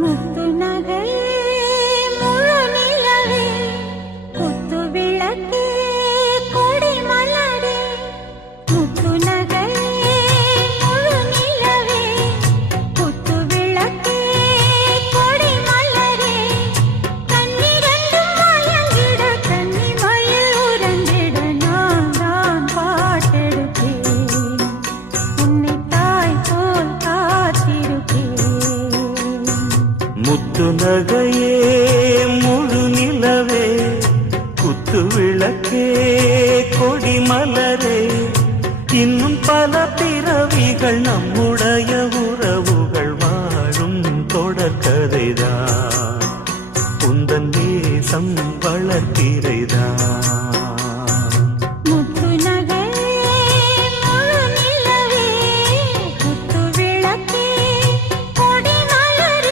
முத்து நகையே முழு நிலவே குத்து விளக்கே கொடி மலரே முத்து நகையே முழு நிலவே குத்து விளக்கே கொடி மலரே கண்ணிரண்டும் மயங்கிட கன்னி மயில் உறங்கிட நான் தான் பாட்டெடுப்பேன் உன்னை தாய் போல் காத்திருப்பேன் முத்து நகையே முழு நிலவே குத்து விளக்கே கொடி மலரே இன்னும் பல பிறவிகள் நம்முடைய உறவுகள் வாழும் தொடர்கதைதான் உந்தன் தேசம் வளர்த்திரை